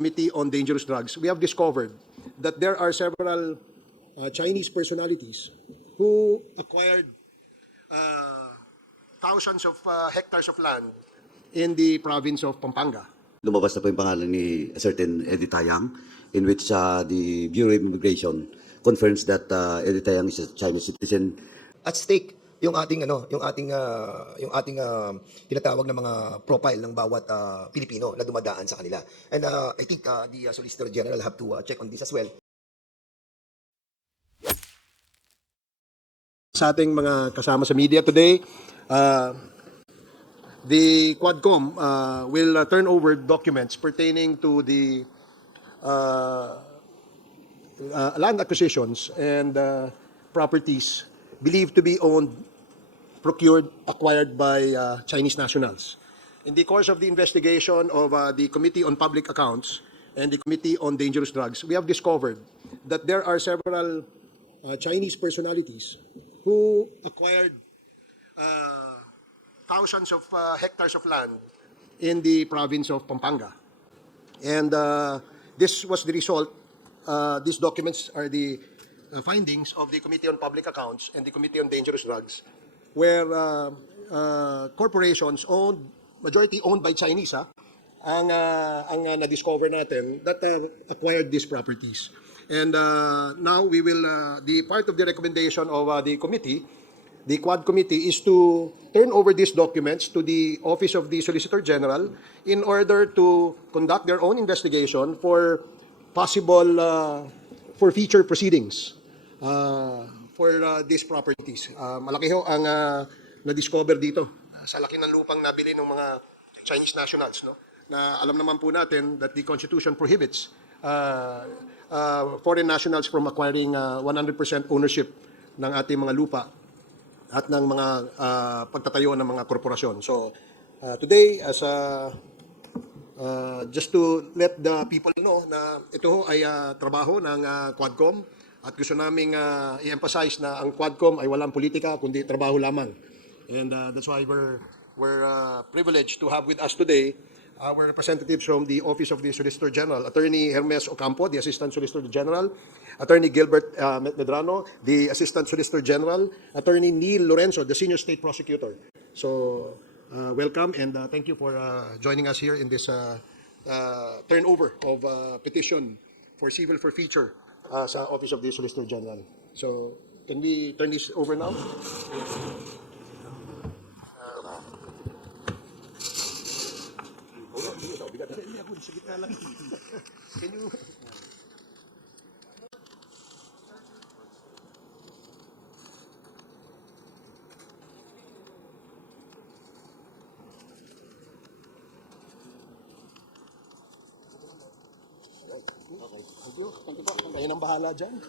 Committee on Dangerous Drugs, we have discovered that there are several Chinese personalities who acquired thousands of hectares of land in the province of Pampanga. Lumabas na po yung pangalan ni a certain Eddie Tayang, in which the Bureau of Immigration confirms that Eddie Tayang is a Chinese citizen. At stake yung ating tinatawag na mga profile ng bawat Pilipino na dumadaan sa kanila. And I think the Solicitor General have to check on this as well. Sa ating mga kasama sa media today, the Quadcom will turn over documents pertaining to the land acquisitions and properties believed to be owned, procured, acquired by Chinese nationals. In the course of the investigation of the Committee on Public Accounts and the Committee on Dangerous Drugs, we have discovered that there are several Chinese personalities who acquired thousands of hectares of land in the province of Pampanga. And this was the result, these documents are the findings of the Committee on Public Accounts and the Committee on Dangerous Drugs, where corporations majority owned by Chinese, ang na-discover natin that acquired these properties. And now we will, the part of the recommendation of the committee, the Quad Committee, is to turn over these documents to the Office of the Solicitor General in order to conduct their own investigation for possible, for future proceedings for these properties. Malaki ho ang na-discover dito sa laki ng lupang nabili ng mga Chinese nationals, no? Na alam naman po natin that the Constitution prohibits foreign nationals from acquiring 100% ownership ng ating mga lupa at ng mga pagtatayo ng mga korporasyon. So today, as just to let the people know na ito ay trabaho ng Quadcom, at gusto naming i-emphasize na ang Quadcom ay walang politika kundi trabaho lamang. And that's why we're privileged to have with us today our representatives from the Office of the Solicitor General, Attorney Hermes Ocampo, the Assistant Solicitor General, Attorney Gilbert Medrano, the Assistant Solicitor General, Attorney Neil Lorenzo, the Senior State Prosecutor. So, welcome and thank you for joining us here in this turnover of petition for civil forfeiture sa Office of the Solicitor General. So, can we turn this over now? Can you... Kayo nang bahala dyan.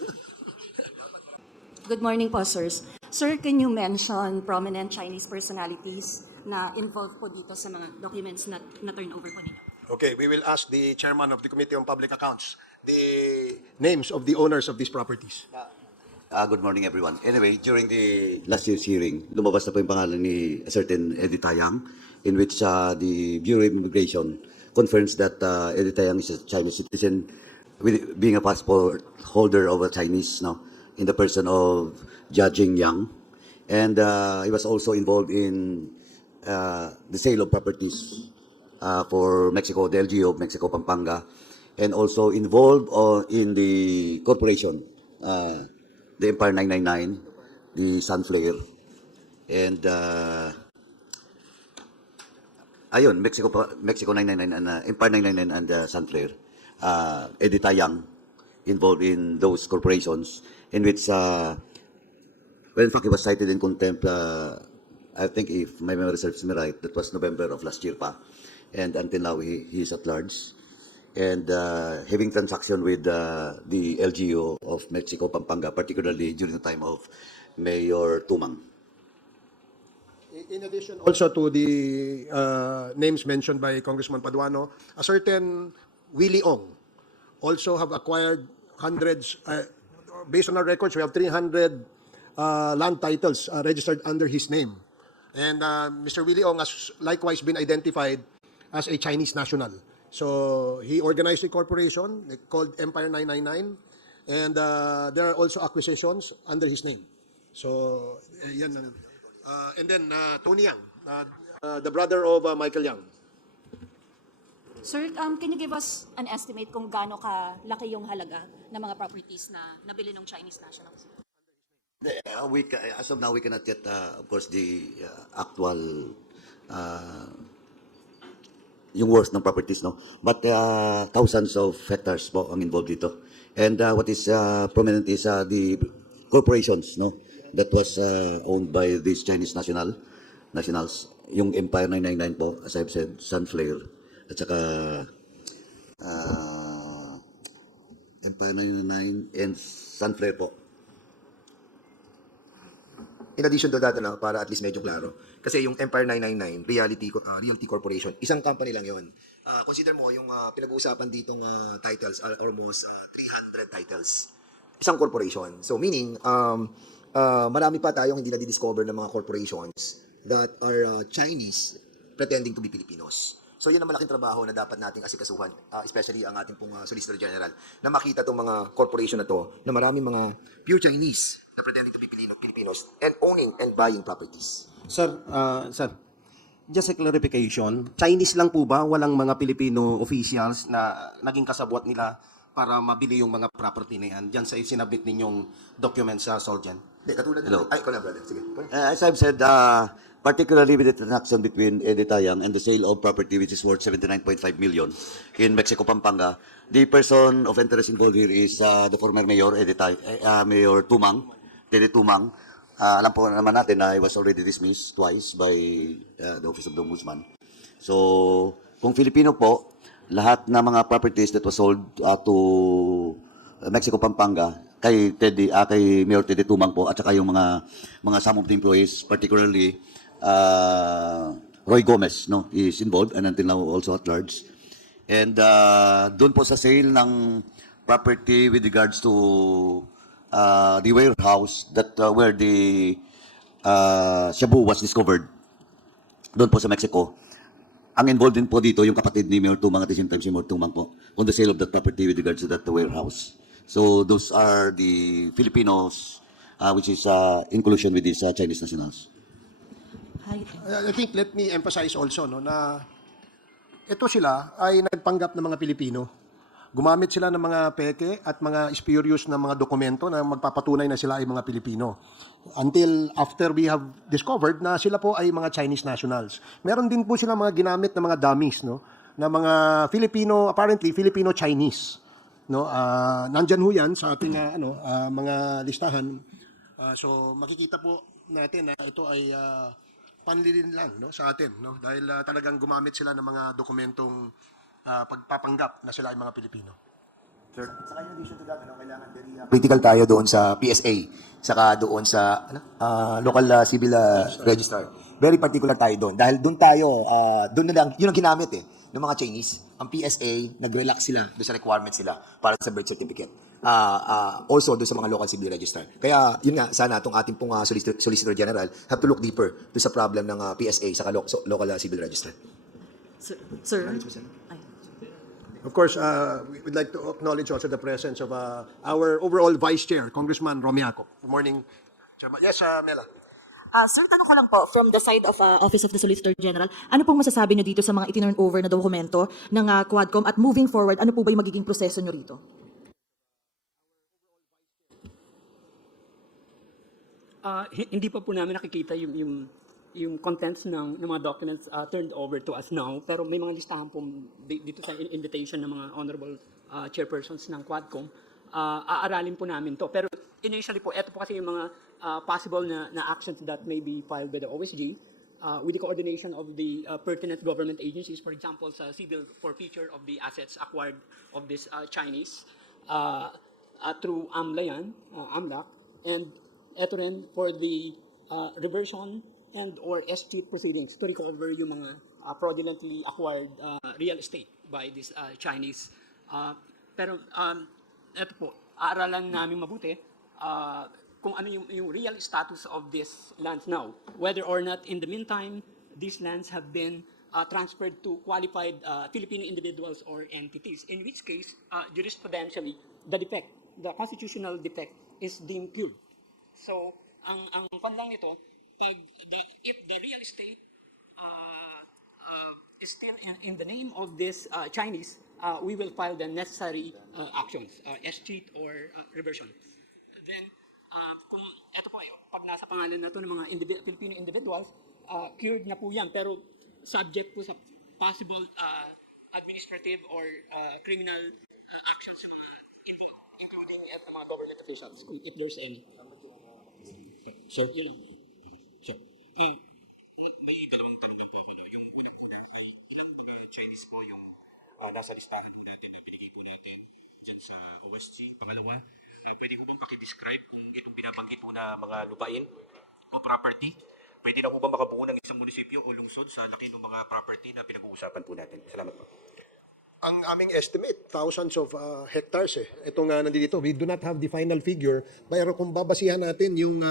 Good morning po, sirs. Sir, can you mention prominent Chinese personalities na involved po dito sa mga documents na turn over po ninyo? Okay, we will ask the chairman of the Committee on Public Accounts the names of the owners of these properties. Good morning, everyone. Anyway, during the last year's hearing, lumabas na po yung pangalan ni a certain Eddie Tayang, in which the Bureau of Immigration confirms that Eddie Tayang is a Chinese citizen, with being a passport holder of a Chinese, in the person of Jia Jingyang. And he was also involved in the sale of properties for Mexico, the LGU of Mexico, Pampanga, and also involved in the corporation, the Empire 999, the Sunflare, and Mexico 999 and Empire 999 and Sunflare. Eddie Tayang involved in those corporations, in which, well, in fact, he was cited in contempt, I think, if my memory serves me right, that was November of last year pa. And until now, he is at large. And having transaction with the LGU of Mexico, Pampanga, particularly during the time of Mayor Tumang. In addition also to the names mentioned by Congressman Paduano, a certain Willie Ong also have acquired hundreds, based on our records, we have 300 land titles registered under his name. And Mr. Willie Ong has likewise been identified as a Chinese national. So he organized a corporation called Empire 999, and there are also acquisitions under his name. So yan. And then Tony Yang, the brother of Michael Yang. Sir, can you give us an estimate kung gaano kalaki yung halaga ng mga properties na nabili ng Chinese nationals? As of now, we cannot get, of course, the actual yung worth ng properties, no? But thousands of hectares po ang involved dito. And what is prominent is the corporations, no? That was owned by these Chinese nationals. Yung Empire 999 po, as I've said, Sunflare, at saka Empire 999 and Sunflare po. In addition to that, para at least medyo klaro, kasi yung Empire 999, Realty Corporation, isang company lang yon. Consider mo, yung pinag-uusapan ditong titles are almost 300 titles. Isang corporation. So meaning, marami pa tayong hindi na-discover ng mga corporations that are Chinese pretending to be Filipinos. So yun ang malaking trabaho na dapat nating asikasuhan, especially ang ating pong Solicitor General, na makita itong mga corporation na to, na maraming mga pure Chinese na pretending to be Filipinos and owning and buying properties. Sir, just a clarification, Chinese lang po ba? Walang mga Filipino officials na naging kasabwat nila para mabili yung mga property na yan? Diyan sa isinabit ninyong documents sa Solgen. Hindi, katulad Hello. Ay, ikaw na, brother. Sige. As I've said, particularly with the transaction between Eddie Tayang and the sale of property which is worth 79.5 million in Mexico, Pampanga, the person of interest involved here is the former mayor, Mayor Tumang, Tede Tumang. Alam po naman natin na he was already dismissed twice by the Office of the Ombudsman. So, kung Filipino po, lahat na mga properties that was sold to Mexico, Pampanga, kay Mayor Tede Tumang po, at saka yung mga some of the employees, particularly Roy Gomez, no, is involved and until now also at large. And doon po sa sale ng property with regards to the warehouse that where the shabu was discovered, doon po sa Mexico. Ang involved din po dito yung kapatid ni Mayor Tumang at the same time si Mayor Tumang po on the sale of that property with regards to that warehouse. So those are the Filipinos which is inclusion with these Chinese nationals. I think let me emphasize also na ito sila ay nagpanggap ng mga Pilipino. Gumamit sila ng mga peke at mga spurious na mga dokumento na magpapatunay na sila ay mga Pilipino. Until after we have discovered na sila po ay mga Chinese nationals. Meron din po sila mga ginamit na mga dummies, no, na mga Filipino, apparently Filipino-Chinese. No, nandyan ho yan sa ating mga listahan. So makikita po natin na ito ay panlilin lang, no, sa atin, no, dahil talagang gumamit sila ng mga dokumentong pagpapanggap na sila ay mga Pilipino. Sir, saka in addition to that, kailangan very critical tayo doon sa PSA, saka doon sa local civil register. Very particular tayo doon. Dahil doon tayo, doon na lang, yun ang ginamit ng mga Chinese. Ang PSA, nag-relax sila doon sa requirements sila para sa birth certificate. Also doon sa mga local civil register. Kaya yun nga, sana itong ating pong Solicitor General have to look deeper doon sa problem ng PSA saka local civil register. Sir? Of course, we would like to acknowledge also the presence of our overall Vice Chair, Congressman Romiaco. Good morning, Chairman. Yes, Mela. Sir, tanong ko lang po, from the side of Office of the Solicitor General, ano pong masasabi niyo dito sa mga itinurn over na dokumento ng Quadcom at moving forward, ano po ba yung magiging proseso niyo rito? Hindi pa po namin nakikita yung contents ng mga documents turned over to us now, pero may mga listahan po dito sa invitation ng mga honorable chairpersons ng Quadcom. Aaralin po namin to. Pero initially po, ito po kasi yung mga possible na actions that may be filed by the OSG with the coordination of the pertinent government agencies, for example, sa civil forfeiture of the assets acquired of this Chinese through AMLAC, and ito rin for the reversion and or estate proceedings to recover yung mga fraudulently acquired real estate by this Chinese. Pero ito po, aaralan namin mabuti kung ano yung real status of these lands now. Whether or not in the meantime, these lands have been transferred to qualified Filipino individuals or entities, in which case, jurisprudentially, the constitutional defect is deemed cured. So, ang kwan lang nito, if the real estate is still in the name of this Chinese, we will file the necessary actions, escheat or reversion. Then, kung eto po, pag nasa pangalan na to ng mga Filipino individuals, cured na po yan, pero subject po sa possible administrative or criminal actions sa mga including at mga government officials, if there's any. Sir, yun lang. Sir. May dalawang tanong din po ako. No? Yung unang po ay ilang mga Chinese po yung nasa listahan po natin na binigay po natin dyan sa OSG. Pangalawa, pwede po bang pakidescribe kung itong binabanggit po na mga lupain o property, pwede na po ba makabuo ng isang munisipyo o lungsod sa laki ng mga property na pinag-uusapan po natin? Salamat po. Ang aming estimate, thousands of hectares eh. Ito nga nandito, we do not have the final figure, pero kung babasihan natin yung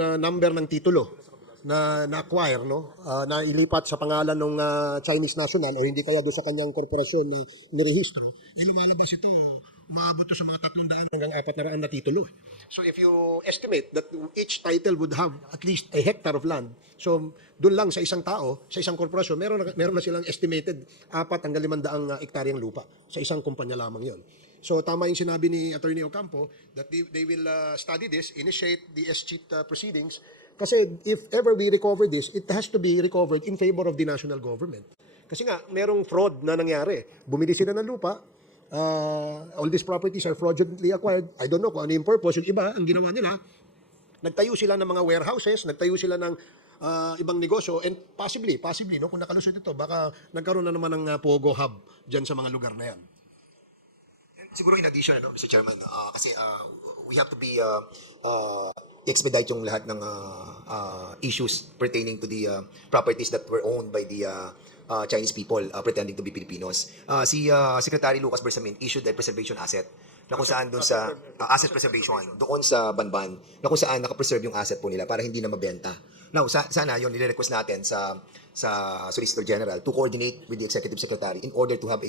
number ng titulo na na-acquire, no? Na ilipat sa pangalan ng Chinese national o hindi kaya doon sa kanyang korporasyon na nirehistro, ay lumalabas ito, umaabot to sa mga 300 hanggang 400 na titulo. So if you estimate that each title would have at least a hectare of land, so doon lang sa isang tao, sa isang korporasyon, meron na silang estimated 4 hanggang 500 hektaryang lupa sa isang kumpanya lamang yon. So tama yung sinabi ni Attorney Ocampo that they will study this, initiate the escheat proceedings, kasi if ever we recover this, it has to be recovered in favor of the national government. Kasi nga, merong fraud na nangyari. Bumili sila ng lupa, all these properties are fraudulently acquired. I don't know kung ano yung purpose. Yung iba, ang ginawa nila, nagtayo sila ng mga warehouses, nagtayo sila ng ibang negosyo, and possibly, no, kung nakalusot ito, baka nagkaroon na naman ng Pogo Hub dyan sa mga lugar na yan. Siguro in addition, Mr. Chairman, kasi we have to be expedite yung lahat ng issues pertaining to the properties that were owned by the Chinese people pretending to be Filipinos. Si Secretary Lucas Bersamin issued a preservation asset na kung saan doon sa asset preservation doon sa Banban na kung saan nakapreserve yung asset po nila para hindi na mabenta. Now, sana yun nire-request natin sa Solicitor General to coordinate with the Executive Secretary in order to have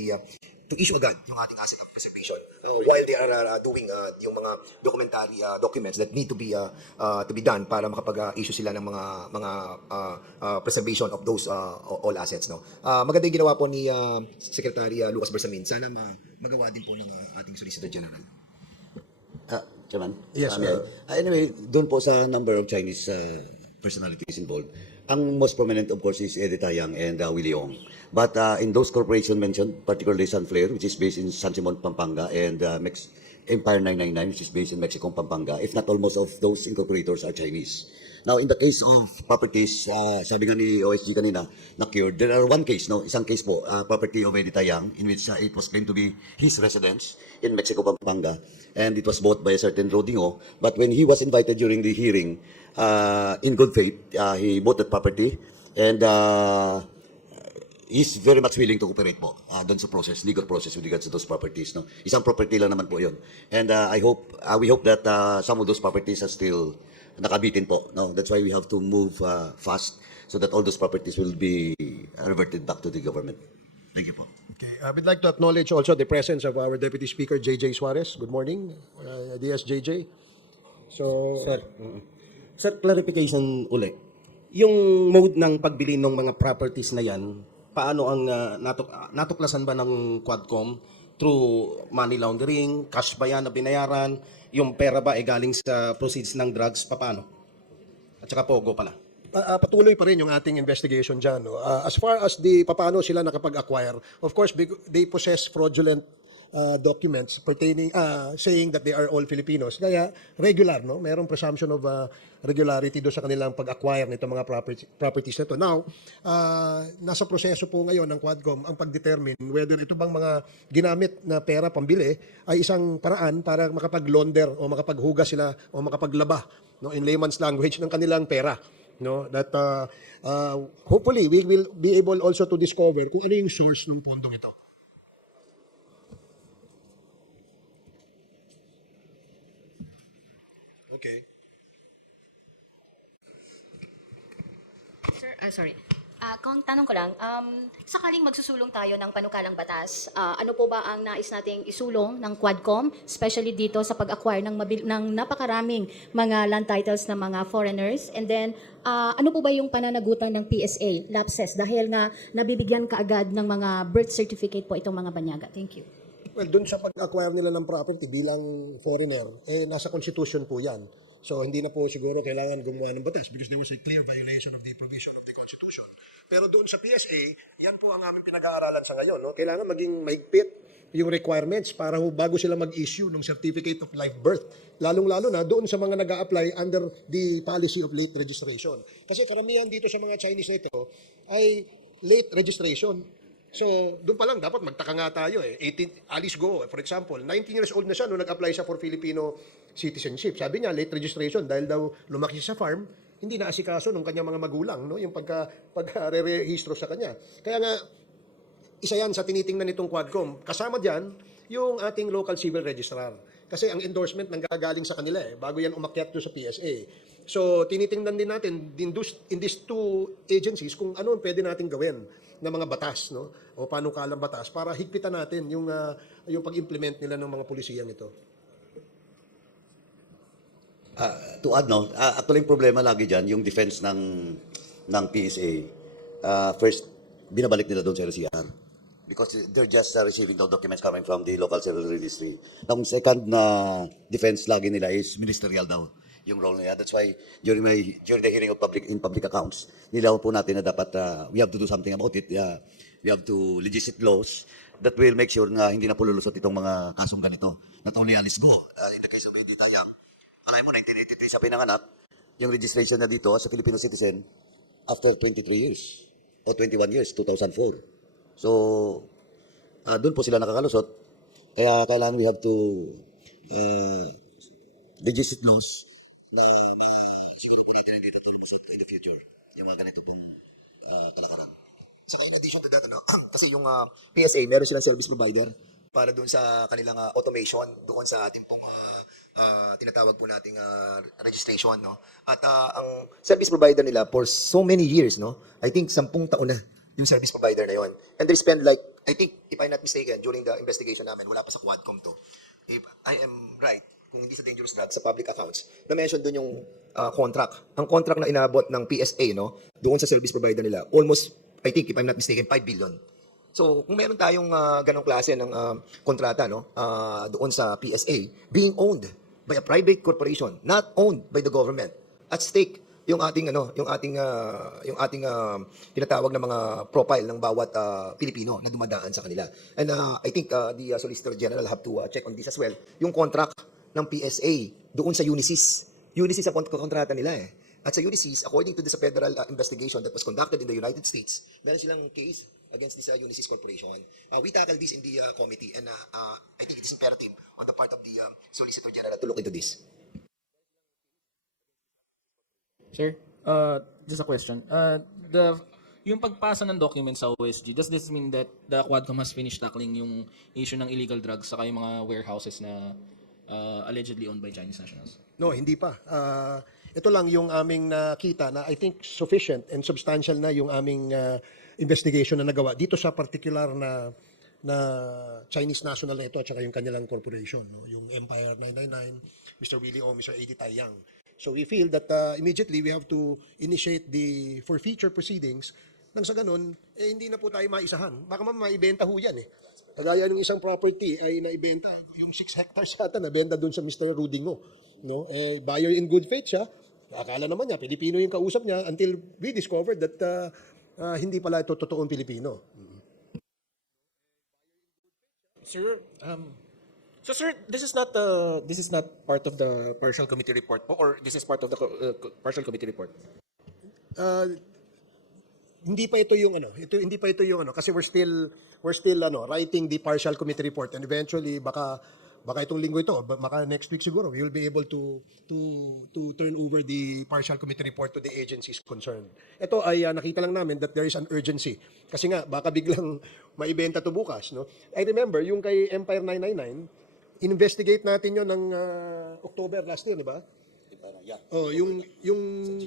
to issue agad yung ating asset of preservation while they are doing yung mga documentary documents that need to be done para makapag-issue sila ng mga preservation of those all assets, no. Maganda yung ginawa po ni Secretary Lucas Bersamin. Sana magawa din po ng ating Solicitor General. Chairman? Yes, Anyway, doon po sa number of Chinese personalities involved, ang most prominent, of course, is Eddie Tayang and Willie Ong. But in those corporations mentioned, particularly Sunflare, which is based in San Simon, Pampanga, and Empire 999, which is based in Mexico, Pampanga, if not almost of those incorporators are Chinese. Now, in the case of properties, sabi nga ni OSG kanina, na cured, there are one case, no? Isang case po, property of Eddie Tayang, in which it was claimed to be his residence in Mexico, Pampanga, and it was bought by a certain Rodingo. But when he was invited during the hearing, in good faith, he bought that property, and he's very much willing to cooperate po doon sa process, legal process with regards to those properties. No? Isang property lang naman po yun. And we hope that some of those properties are still nakabitin po. No? That's why we have to move fast so that all those properties will be reverted back to the government. Thank you po. Okay. I would like to acknowledge also the presence of our Deputy Speaker, J.J. Suarez. Good morning, DSJJ. So, Sir, clarification ulit. Yung mode ng pagbili ng mga properties na yan, paano ang natuklasan ba ng Quadcom? Through money laundering, cash ba yan na binayaran? Yung pera ba ay galing sa proceeds ng drugs? Paano? At saka Pogo pala. patuloy pa rin yung ating investigation dyan. No? As far as paano sila nakapag-acquire, of course, they possess fraudulent documents pertaining, saying that they are all Filipinos. Kaya regular, no? Mayroong presumption of regularity do sa kanilang pag-acquire nito mga properties na ito. Now, nasa proseso po ngayon ng Quadcom ang pag-determine whether ito bang mga ginamit na pera pambili ay isang paraan para makapag-launder o makapaghugas sila o makapaglaba, no, in layman's language ng kanilang pera. No, that hopefully we will be able also to discover kung ano yung source ng pondong ito. Okay. Sir, sorry. Kung tanong ko lang, sakaling magsusulong tayo ng panukalang batas, ano po ba ang nais nating isulong ng Quadcom, especially dito sa pag-acquire ng napakaraming mga land titles ng mga foreigners? And then, ano po ba yung pananagutan ng PSA, lapses, dahil nga nabibigyan kaagad ng mga birth certificate po itong mga banyaga? Thank you. Well, dun sa pag-acquire nila ng property bilang foreigner, nasa constitution po yan. So, hindi na po siguro kailangan gumawa ng batas because there was a clear violation of the provision of the constitution. Pero doon sa PSA, yan po ang aming pinag-aaralan sa ngayon. No? Kailangan maging mahigpit yung requirements para bago sila mag-issue ng certificate of live birth. Lalong-lalo na doon sa mga nag apply under the policy of late registration. Kasi karamihan dito sa mga Chinese na ito ay late registration. So, doon pa lang dapat magtaka nga tayo eh. 18, Alice Go, for example, 19 years old na siya nung nag-apply siya for Filipino citizenship. Sabi niya, late registration dahil daw lumaki siya sa farm, hindi na asikaso ng kanyang mga magulang, no? Yung pagka-re-rehistro sa kanya. Kaya nga, isa yan sa tinitingnan nitong Quadcom. Kasama dyan, yung ating local civil registrar. Kasi ang endorsement nanggagaling sa kanila eh, bago yan umakyat doon sa PSA. So, tinitingnan din natin in these two agencies kung ano ang pwede natin gawin na mga batas, no? O panukalang batas para higpitan natin yung pag-implement nila ng mga pulisiyang ito. To add, no, actually yung problema lagi dyan, yung defense ng PSA, first, binabalik nila doon sa LCR. Because they're just receiving the documents coming from the local civil registry. Ang second na defense lagi nila is ministerial daw yung role nila. That's why during the hearing of public accounts, nilaw po natin na dapat we have to do something about it. We have to legislate laws that will make sure na hindi na po lulusot itong mga kasong ganito. Not only Alice Go, in the case of Edith Tayang, alam mo, 1983 siya pinanganak, yung registration na dito as a Filipino citizen after 23 years o 21 years, 2004. So, doon po sila nakakalusot. Kaya kailangan we have to legislate laws na siguro po natin hindi tatulumusot in the future. Yung mga ganito pong kalakaran. Saka in addition to that, kasi yung PSA, meron silang service provider para doon sa kanilang automation, doon sa ating pong tinatawag po nating registration, no? At ang service provider nila for so many years, no? I think 10 taon na yung service provider na yon. And they spend like, I think, if I'm not mistaken, during the investigation namin, wala pa sa Quadcom to. If I am right, kung hindi sa dangerous drugs, sa public accounts, na-mention doon yung contract. Ang contract na inabot ng PSA, no? Doon sa service provider nila, almost, I think, if I'm not mistaken, 5 billion. So, kung meron tayong ganong klase ng kontrata, no? Doon sa PSA, being owned by a private corporation, not owned by the government. At stake yung ating tinatawag na mga profile ng bawat Pilipino na dumadaan sa kanila. And I think the Solicitor General have to check on this as well. Yung contract ng PSA doon sa Unisys. Unisys ang kontrata nila eh. At sa Unisys, according to the federal investigation that was conducted in the United States, meron silang case against this Unisys Corporation. We tackled this in the committee and I think it is imperative on the part of the Solicitor General to look into this. Sir, just a question. Yung pagpasa ng documents sa OSG, does this mean that the Quadcom has finished tackling yung issue ng illegal drugs saka yung mga warehouses na allegedly owned by Chinese nationals? No, hindi pa. Ito lang yung aming nakita na I think sufficient and substantial na yung aming investigation na nagawa dito sa particular na Chinese national na ito at saka yung kanilang corporation, no? Yung Empire 999, Mr. Willie O, Mr. Edith Tayang. So we feel that immediately we have to initiate the forfeiture proceedings nang sa ganun, hindi na po tayo maisahan. Baka maibenta ho yan eh. Kagaya ng isang property ay naibenta, yung 6 hectares yata nabenta doon sa Mr. Rudingo. No? Buyer in good faith siya. Akala naman niya, Pilipino yung kausap niya until we discovered that hindi pala ito totoong Pilipino. Sir, so sir, this is not part of the partial committee report po, or this is part of the partial committee report? Hindi pa ito yung kasi we're still writing the partial committee report and eventually baka itong linggo ito, baka next week siguro we will be able to turn over the partial committee report to the agencies concerned. Ito ay nakita lang namin that there is an urgency kasi nga baka biglang maibenta to bukas, no? I remember yung kay Empire 999, investigate natin yon ng October last year, di ba? Oh, yung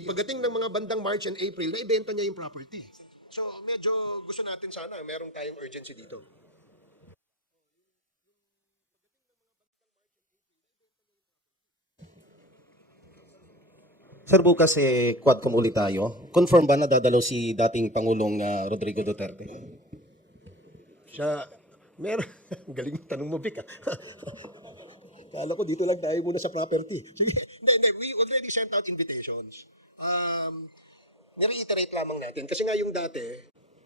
pagdating ng mga bandang March and April, naibenta niya yung property. So medyo gusto natin sana merong tayong urgency dito. Sir, bukas Quadcom ulit tayo. Confirm ba na dadalaw si dating Pangulong Rodrigo Duterte? Siya, meron. Galing mo, tanong mo, Vic. Kala ko dito lang tayo muna sa property. Sige. Hindi, we already sent out invitations. Nireiterate lamang natin. Kasi nga yung dati,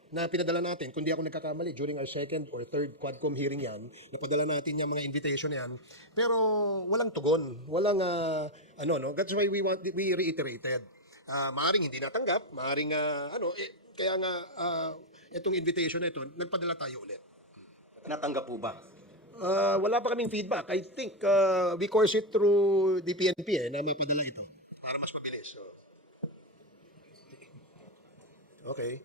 na pinadala natin, kundi ako nagkakamali, during our second or third Quadcom hearing yan, napadala natin yung mga invitation yan, pero walang tugon, walang, that's why we reiterated. Maaring hindi natanggap, maaring, kaya nga, itong invitation na ito, nagpadala tayo ulit. Natanggap po ba? Wala pa kaming feedback. I think we course it through the PNP na may padala ito para mas mabilis. So. Okay.